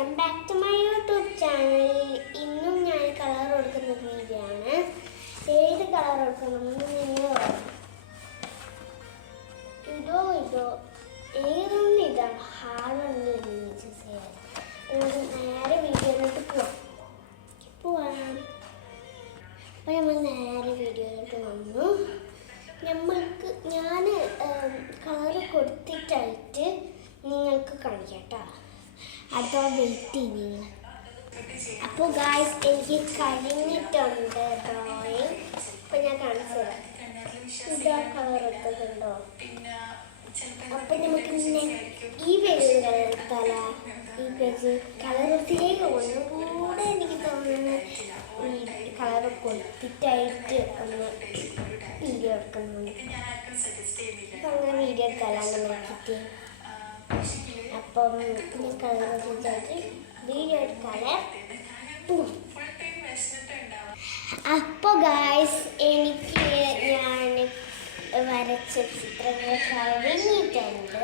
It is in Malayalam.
Welcome back to my YouTube channel. ഇന്നും ഞാൻ കളർ കൊടുക്കുന്ന വീഡിയോ ആണ്. ഏത് കളർ കൊടുക്കണമെന്ന് നിങ്ങൾ പറയും. ഇതോ ഏതൊന്നും ഇതാണ് ഹാർഡൊന്നും ചൂസ് ചെയ്യാൻ. നമുക്ക് നേരെ വീഡിയോയിലോട്ട് പോവാം. അപ്പോൾ നമ്മൾ നേരെ വീഡിയോയിലോട്ട് വന്നു. ഞാൻ കളർ കൊടുത്തിട്ടായിട്ട് നിങ്ങൾക്ക് കാണിക്കാം കേട്ടോ. അതോ വെയിറ്റ് നിങ്ങൾ. അപ്പോൾ ഗായ്സ് എനിക്ക് കഴിഞ്ഞിട്ടുണ്ട് ഡ്രോയിങ്. അപ്പോൾ ഞാൻ കാണിച്ചു തരാം. ഇതാ കളർ എടുത്തിട്ടുണ്ടോ? അപ്പം നമുക്ക് ഈ പേജ് എടുത്താല. ഈ പേജ് കളർ എടുത്തിലേക്ക് ഒന്നുകൂടെ എനിക്ക് തോന്നുന്നു കളർ കൊടുത്തിട്ടായിട്ട് ഒന്ന് വീഡിയോ എടുക്കുന്നുണ്ട്. അപ്പം അങ്ങനെ വീഡിയോ എടുക്കാനാണ് നോക്കിയിട്ട്. അപ്പം ഞാൻ കളർ ചെയ്തിട്ട് വീഡിയോ എടുക്കാതെ പോകും. അപ്പോൾ ഗായ്സ് എനിക്ക് ഞാൻ വരച്ച ചിത്രങ്ങൾ കഴിഞ്ഞിട്ടുണ്ട്.